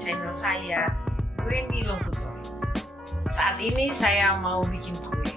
channel saya, Kue Nilong Kuto. Saat ini saya mau bikin kue.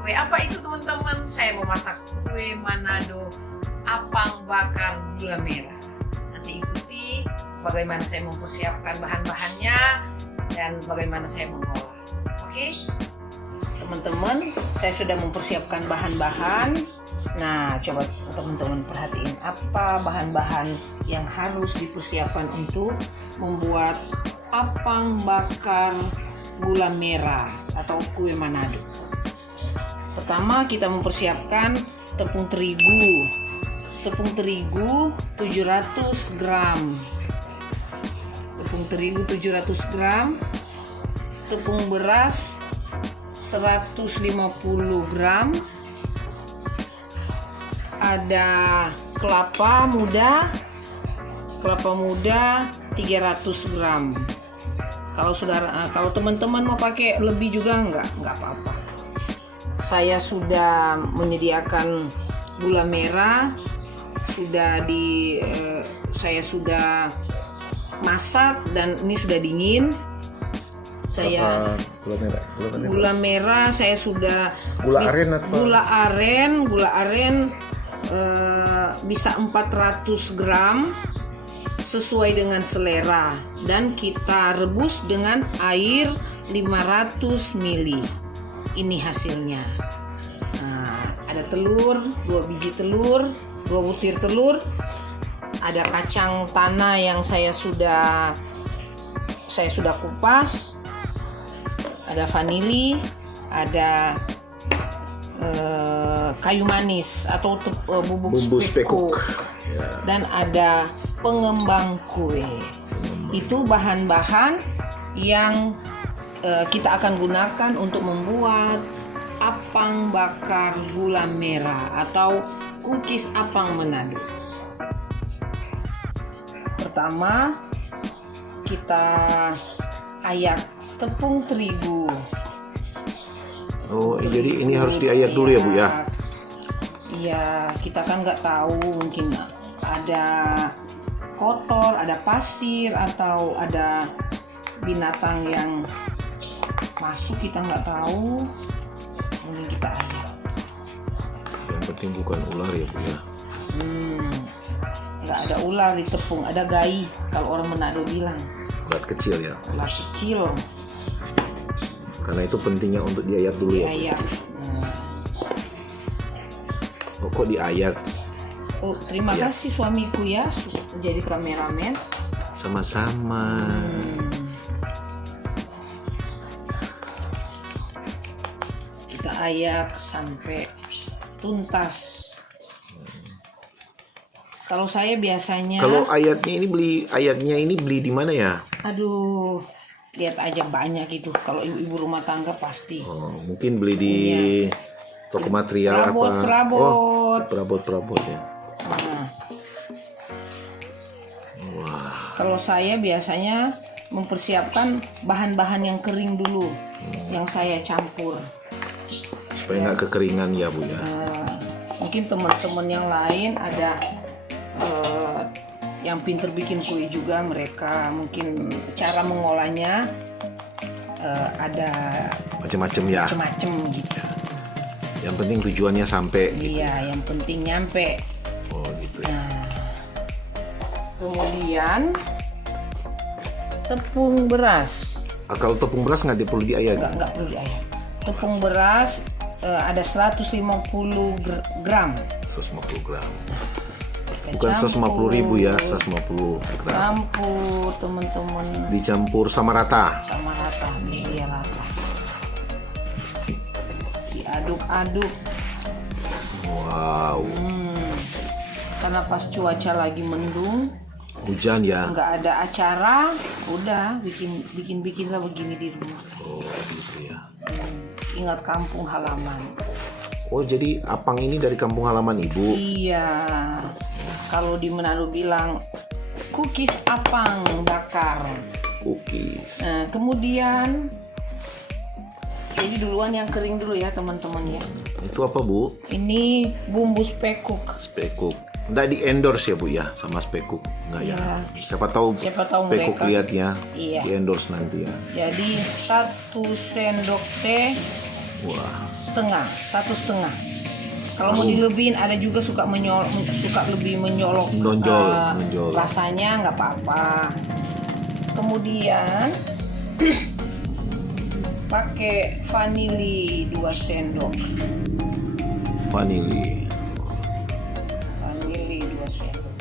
Kue apa itu teman-teman? Saya mau masak kue Manado apang bakar gula merah. Nanti ikuti bagaimana saya mempersiapkan bahan-bahannya dan bagaimana saya mengolah. Oke? Teman-teman, saya sudah mempersiapkan bahan-bahan. Nah, coba teman-teman perhatiin apa bahan-bahan yang harus dipersiapkan untuk membuat apang bakar gula merah atau kue Manado. Pertama, kita mempersiapkan tepung terigu. Tepung terigu 700 gram. Tepung terigu 700 gram. Tepung beras 150 gram, ada kelapa muda 300 gram. Kalau teman-teman mau pakai lebih juga nggak apa-apa. Saya sudah menyediakan gula merah, saya sudah masak dan ini sudah dingin. Gula merah saya sudah gula aren bisa 400 gram sesuai dengan selera, dan kita rebus dengan air 500 ml. Ini hasilnya. Nah, ada telur, 2 biji telur, 2 butir telur, ada kacang tanah yang saya sudah kupas, ada vanili, ada kayu manis atau bubuk spekuk, dan ada pengembang kue. Itu bahan-bahan yang kita akan gunakan untuk membuat apang bakar gula merah atau cookies apang Manado. Pertama, kita ayak tepung terigu. Oh, jadi ini harus diayak dulu ya, Bu ya? Iya, kita kan nggak tahu, mungkin ada kotor, ada pasir, atau ada binatang yang masuk, kita nggak tahu. Mungkin kita ayak. Yang penting bukan ular ya, Bu ya? Nggak ada ular di tepung, ada gai kalau orang Manado bilang. Ulat kecil ya? Ulat kecil. Karena itu pentingnya untuk diayak dulu ya? Diayak. Kok diayak? Oh, terima kasih suamiku ya, jadi kameramen. Sama-sama. Kita ayak sampai tuntas. Kalau saya biasanya. Kalau ayatnya ini beli di mana ya? Aduh, lihat aja banyak itu. Kalau ibu-ibu rumah tangga pasti. Oh, mungkin beli di toko material perabot. Oh, perabot ya. Nah, Wah. kalau saya biasanya mempersiapkan bahan-bahan yang kering dulu, yang saya campur. Supaya nggak kekeringan ya, Bu ya. Mungkin teman-teman yang lain ada yang pinter bikin kue juga, mereka mungkin cara mengolahnya ada Macam-macam ya. macam-macam gitu. Yang penting tujuannya sampai. Iya, yang penting nyampe. Oh gitu ya. Nah, kemudian tepung beras. Kalau tepung beras nggak perlu diayak? Nggak perlu diayak. Tepung beras ada 150 gram. 150 gram. Bukan 150.000 ya, 150 gram. Campur teman-teman. Dicampur sama rata. Sama rata, biar rata. Diaduk-aduk. Wow. Karena pas cuaca lagi mendung, Hujan ya. nggak ada acara, udah bikinlah begini di rumah. Oh gitu ya. Ingat kampung halaman. Oh jadi apang ini dari kampung halaman Ibu? Iya. Kalau di Manado bilang cookies apang bakar. Cookies. Nah, kemudian jadi duluan yang kering dulu ya teman-teman ya. Itu apa, Bu? Ini bumbu spekuk. Spekuk. Nggak di endorse ya Bu ya sama Spekuk, nggak ya? Iya. Siapa tahu Spekuk mereka. lihatnya Iya. di endorse nanti ya. Jadi 1 sendok teh Wah, setengah, 1,5. Kalau mau dilebihin ada juga suka lebih menyolok menonjol. rasanya nggak apa-apa. Kemudian pakai vanili 2 sendok. vanili. Vanili 2 sendok.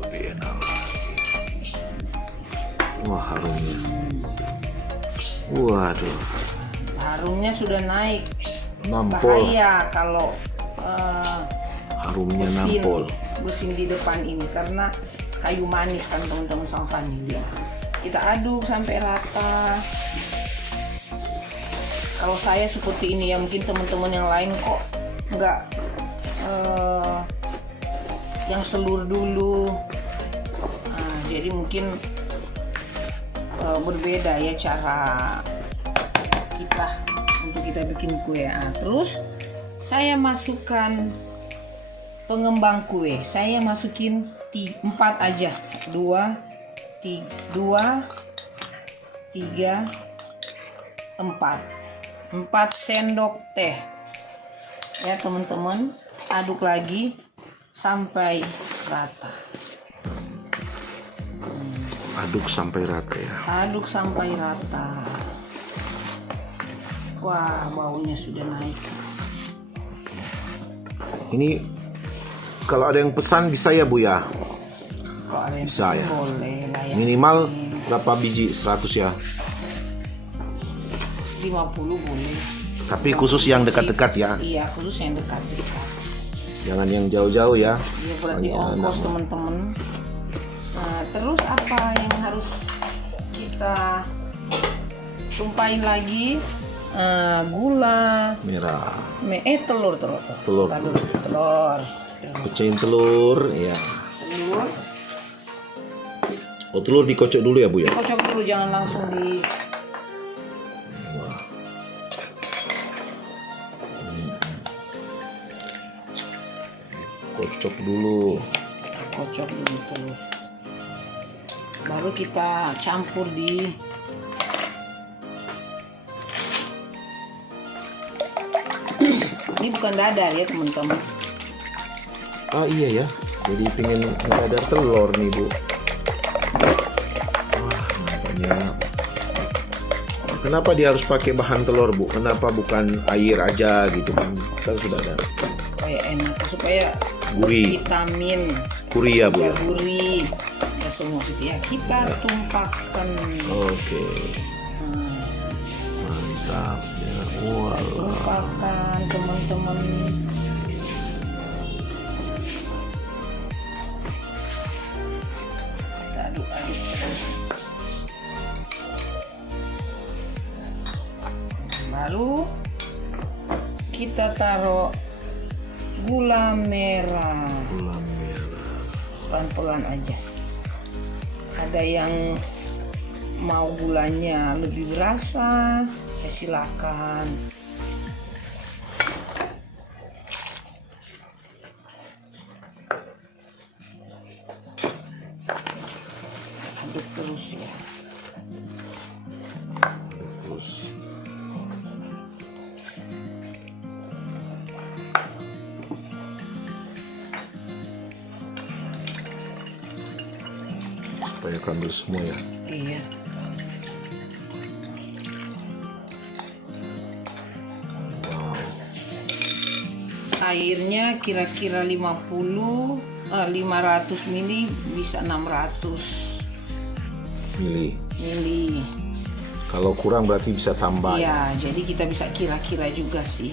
Lebih enak. Wah, harumnya. Waduh, Harumnya sudah naik. nampol. Bahaya kalau Harumnya nampol. bersin di depan ini karena kayu manis kan teman-teman sama vanili. Kita aduk sampai rata. Kalau saya seperti ini ya, mungkin teman-teman yang lain kok nggak yang telur dulu. Nah, jadi mungkin berbeda ya cara kita untuk kita bikin kue. Nah, terus saya masukkan pengembang kue. Saya masukin 4 aja. 2, 3, 4. 4 sendok teh. Ya teman-teman, aduk lagi sampai rata. Aduk sampai rata ya. Aduk sampai rata. Wah, baunya sudah naik. Ini kalau ada yang pesan bisa ya Bu ya? Kalau ada yang Bisa ya. boleh lah ya. Minimal berapa biji? 100 ya. 50 boleh. Tapi khusus yang dekat-dekat ya. Iya, khusus yang dekat-dekat. Jangan yang jauh-jauh ya. Iya, berarti Banyak ongkos anak. teman-teman. Nah, terus apa yang harus kita tumpahin lagi? Gula, Merah. telur. Telur. Telur. Pecahin telur ya. Telur. Oh, telur dikocok dulu ya Bu ya. Kocok dulu, jangan langsung di. Wah. Kocok dulu. Kocok dulu telur. Baru kita campur di ini bukan dadar ya teman-teman. Ah iya ya. Jadi pengen dadar telur nih Bu. Wah, nampaknya. Kenapa dia harus pakai bahan telur Bu? Kenapa bukan air aja gitu kan? Kan sudah ada Supaya enak, supaya gurih. vitamin, Gurih ya Bu ya ya. gurih, ya semua gitu ya. Kita tumpahkan. Oke. Mantap ya. Wah. Tumpahkan teman-teman. Kita aduk-aduk terus. Lalu kita taruh gula merah. Gula merah. Pelan-pelan aja. Ada yang mau gulanya lebih berasa, ya silakan. Aduk terus ya. Terus supaya kambing semua ya. Iya. Wow. Airnya kira-kira 500 mili bisa 600 Milih. mili. Kalau kurang berarti bisa tambah ya. Iya, jadi kita bisa kira-kira juga sih.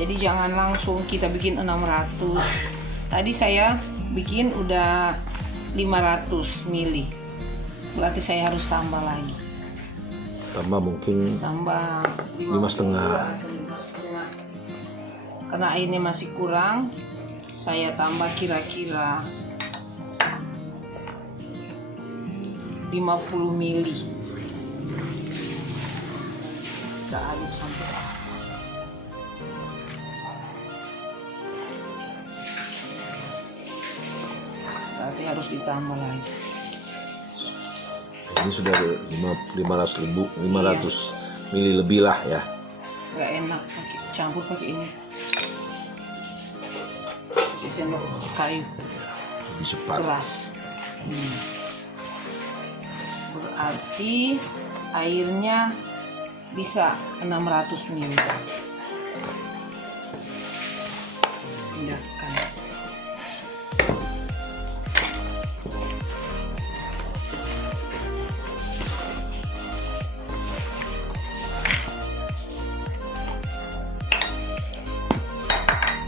Jadi jangan langsung kita bikin 600. Tadi saya bikin udah 500 mili. Berarti saya harus tambah lagi. Tambah mungkin Tambah 5,5. 5,5. Karena airnya masih kurang, saya tambah kira-kira 50 mili. Kita aduk sampai rata. harus ditambah lagi. Ini sudah 500 mili lebih lah ya. Nggak enak campur pakai ini. Pakai sendok kayu Lebih cepat. keras. Berarti airnya bisa 600 ml. Pindahkan.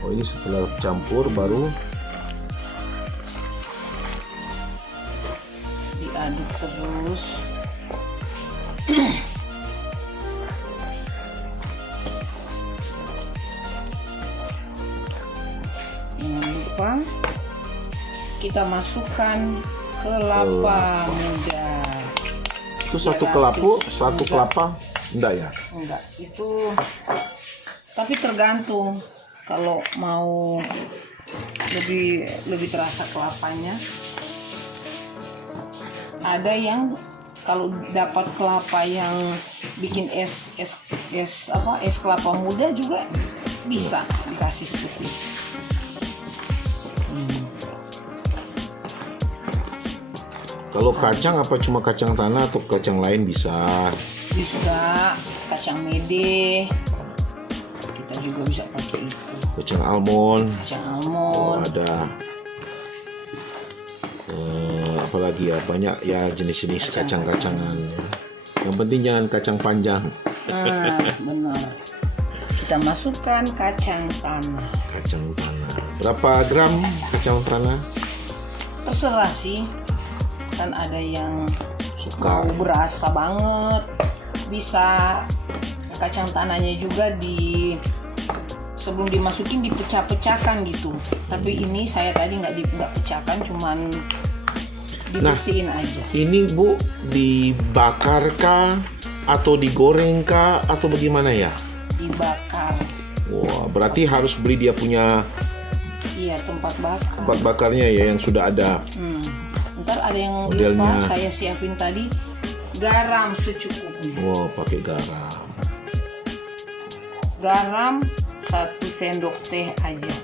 Oh, ini setelah campur baru Diaduk terus. Jangan lupa kita masukkan kelapa muda. itu satu kelapa enggak ya? Enggak, itu tapi tergantung. Kalau mau lebih terasa kelapanya, ada yang kalau dapat kelapa yang bikin es kelapa muda juga bisa dikasih seperti itu. Kalau kacang apa cuma kacang tanah atau kacang lain bisa? Bisa kacang mede, kita juga bisa pakai itu. Kacang almond. Kacang Oh, almond. ada. Apalagi ya, banyak ya jenis-jenis kacang-kacangan. Yang penting jangan kacang panjang. Nah, benar. Kita masukkan kacang tanah. Kacang tanah. Berapa gram kacang tanah? Terserah sih. Kan ada yang Suka. mau berasa banget. Bisa kacang tanahnya juga sebelum dimasukin dipecah-pecahkan gitu. Tapi ini saya tadi nggak pecahkan, cuman dibersihin aja. Ini Bu, dibakar kah atau digoreng kah atau bagaimana ya? Dibakar. Wah, berarti harus beli dia punya Iya, tempat bakar. tempat bakarnya ya yang sudah ada. Ntar ada yang Modelnya. lupa saya siapin tadi, garam secukupnya. Wow, pakai garam. Garam 1 sendok teh aja.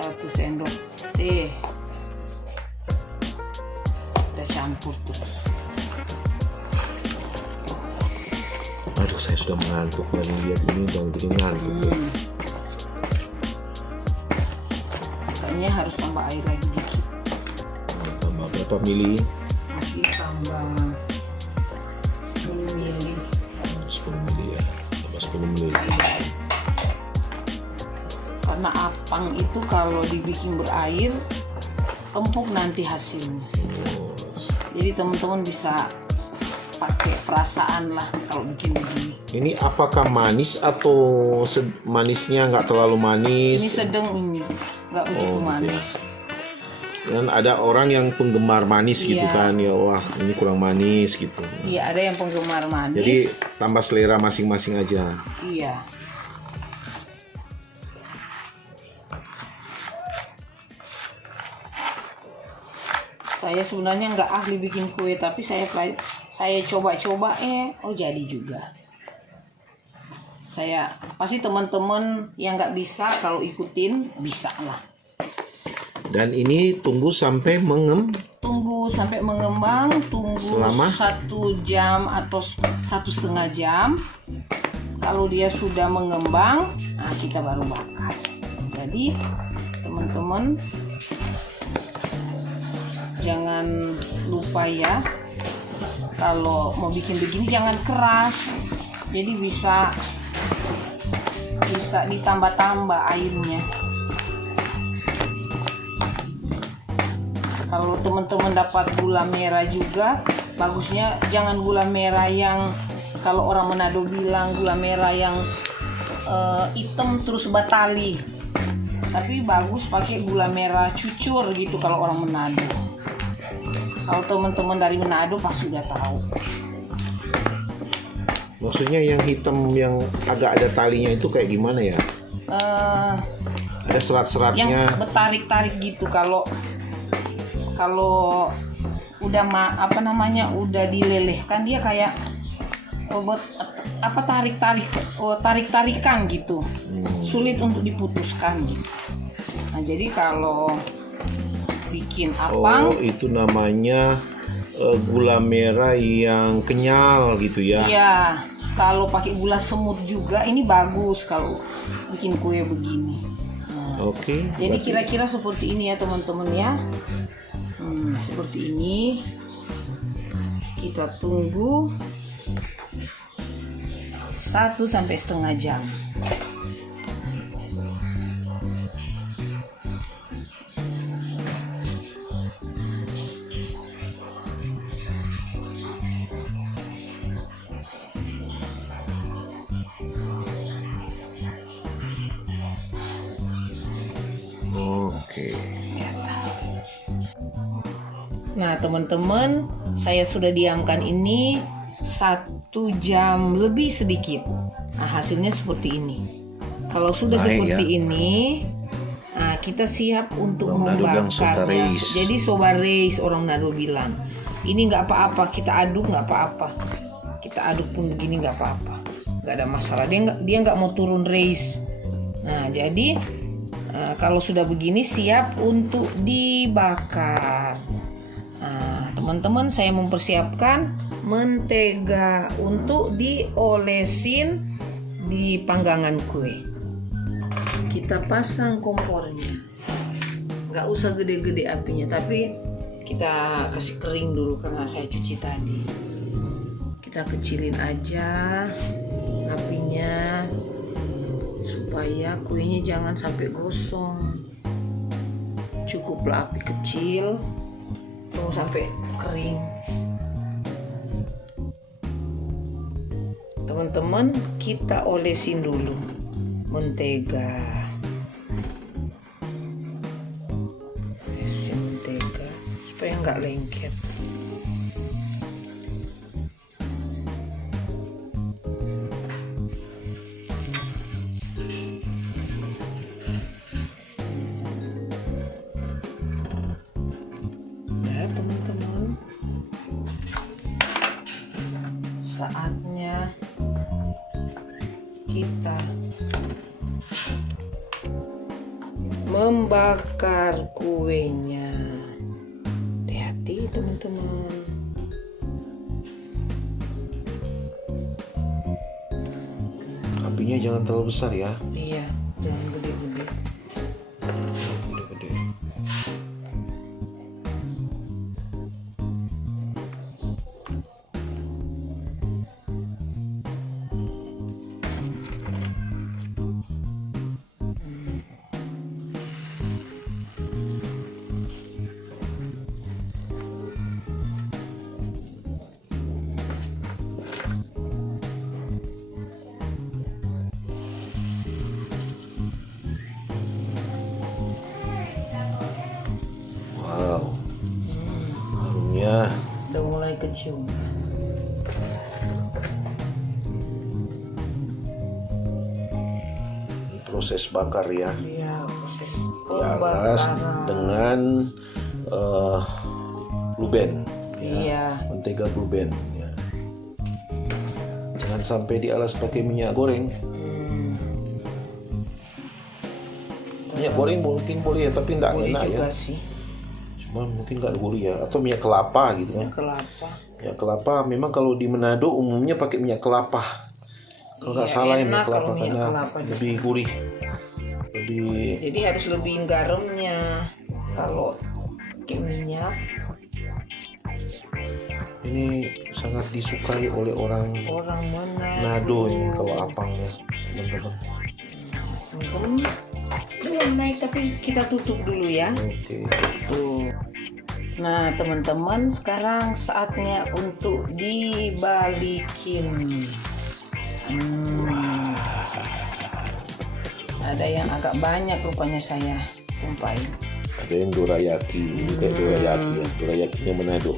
1 sendok teh. Kita campur terus. Aduh, saya sudah mengantuk dari lihat ini dan bikin ngantuk. Ya. Kayaknya harus tambah air lagi dikit. Tambah berapa mili? Masih tambah 10 mili. 10 mili ya. Tambah 10 mili. Karena apang itu kalau dibikin berair, empuk nanti hasilnya. Jadi teman-teman bisa pakai perasaan lah kalau bikin begini. Ini apakah manis atau manisnya nggak terlalu manis? Ini sedang, ini nggak begitu manis. Dan ada orang yang penggemar manis gitu Iya. kan, ya wah ini kurang manis gitu. Iya, ada yang penggemar manis. Jadi tambah selera masing-masing aja. Iya. Saya sebenarnya nggak ahli bikin kue, tapi saya coba-coba, oh jadi juga. Saya pasti teman-teman yang nggak bisa kalau ikutin bisa lah. Dan ini tunggu sampai Tunggu sampai mengembang, tunggu Selama? 1 jam atau 1,5 jam. Kalau dia sudah mengembang, nah kita baru bakar. Jadi teman-teman jangan lupa ya, kalau mau bikin begini jangan keras. Jadi bisa ditambah-tambah airnya. Kalau teman-teman dapat gula merah juga, bagusnya jangan gula merah yang kalau orang Manado bilang gula merah yang hitam terus batali. Tapi bagus pakai gula merah cucur gitu kalau orang Manado. Kalau teman-teman dari Manado pasti udah tahu. maksudnya yang hitam yang agak ada talinya itu kayak gimana ya? Eh, Ada yang serat-seratnya. bertarik-tarik gitu. Kalau kalau udah udah dilelehkan dia kayak tarik-tarikan gitu. Sulit untuk diputuskan gitu. Nah, jadi kalau bikin apang, itu namanya gula merah yang kenyal gitu ya. iya, kalau pakai gula semut juga ini bagus kalau bikin kue begini. Nah, Oke. jadi kira-kira seperti ini ya teman-teman ya. Seperti ini. Kita tunggu 1-1,5 jam. Oke. Nah teman-teman, saya sudah diamkan ini 1 jam lebih sedikit. Nah hasilnya seperti ini. Kalau sudah seperti ini, nah kita siap untuk membakarnya. Jadi soba reis orang Nado bilang. Ini nggak apa-apa, kita aduk nggak apa-apa. Kita aduk pun begini nggak apa-apa, nggak ada masalah. Dia nggak mau turun reis. Nah jadi kalau sudah begini siap untuk dibakar. Nah, teman-teman, saya mempersiapkan mentega untuk diolesin di panggangan kue. Kita pasang kompornya. Nggak usah gede-gede apinya, tapi kita kasih kering dulu karena saya cuci tadi. Kita kecilin aja apinya supaya kuenya jangan sampai gosong. Cukuplah api kecil, tunggu sampai kering. Teman-teman, kita olesin dulu mentega. Olesin mentega supaya nggak lengket. Teman-teman, saatnya kita membakar kuenya. Hati-hati teman-teman. Apinya jangan terlalu besar ya. Iya, jangan gede-gede. Gede-gede. Wow, harumnya Udah mulai kecium. proses bakar ya. Iya, proses Dialas pembakaran. dengan blue band. Iya. Mentega blue band. Ya. Jangan sampai dialas pakai minyak goreng. Minyak goreng mungkin boleh ya, tapi tidak Boleh enak juga ya. sih. Cuma mungkin nggak boleh ya. Atau minyak kelapa gitu kan. Kelapa. Minyak kelapa memang kalau di Manado umumnya pakai minyak kelapa. Kalau nggak Iya, salah ya enak minyak kelapa kalau minyak karena kelapa di lebih gurih. Lebih Jadi harus lebihin garamnya. Kalau pakai minyak, ini sangat disukai oleh orang mana? Manado ini kalau apangnya, teman-teman. Teman-teman, belum naik tapi kita tutup dulu ya. Oke. Tuh. Nah teman-teman, sekarang saatnya untuk dibalikin. Ada yang agak banyak rupanya saya tumpahin. Ada yang dorayaki, ini kayak dorayaki ya, dorayakinya Manado.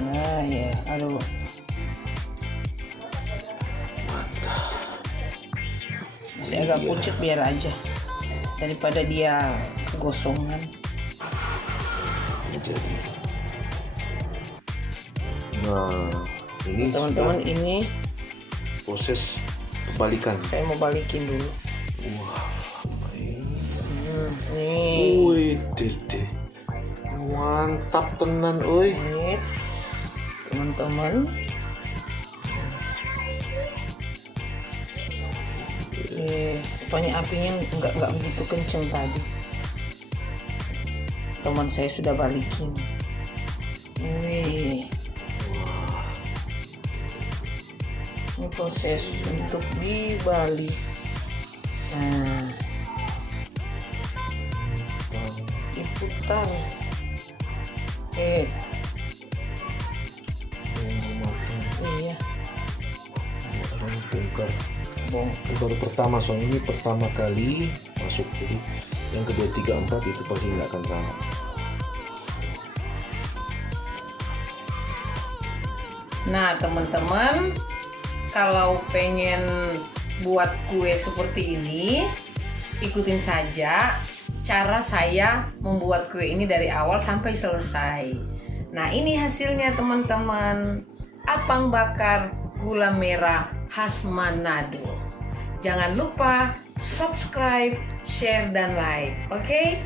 Nah ya, aduh. Masih agak pucet biar aja, daripada dia kegosongan. jadi. Nah, ini Teman-teman, sudah ini proses kebalikan. saya mau balikin dulu. Wah, baik. Nih. Wih, dede. Mantap tenan, oi. Yes. Teman-teman. Pokoknya apinya nggak begitu kenceng tadi. Teman saya sudah balikin. Wih. Ini proses untuk dibalik. Nah, diputar. Iya. Bongkar. Ini baru pertama, soalnya ini pertama kali masuk, jadi yang kedua, tiga, empat itu pasti nggak akan sama. Nah, teman-teman, kalau pengen buat kue seperti ini, ikutin saja cara saya membuat kue ini dari awal sampai selesai. Nah, ini hasilnya teman-teman. Apang bakar gula merah khas Manado. Jangan lupa subscribe, share, dan like. Oke?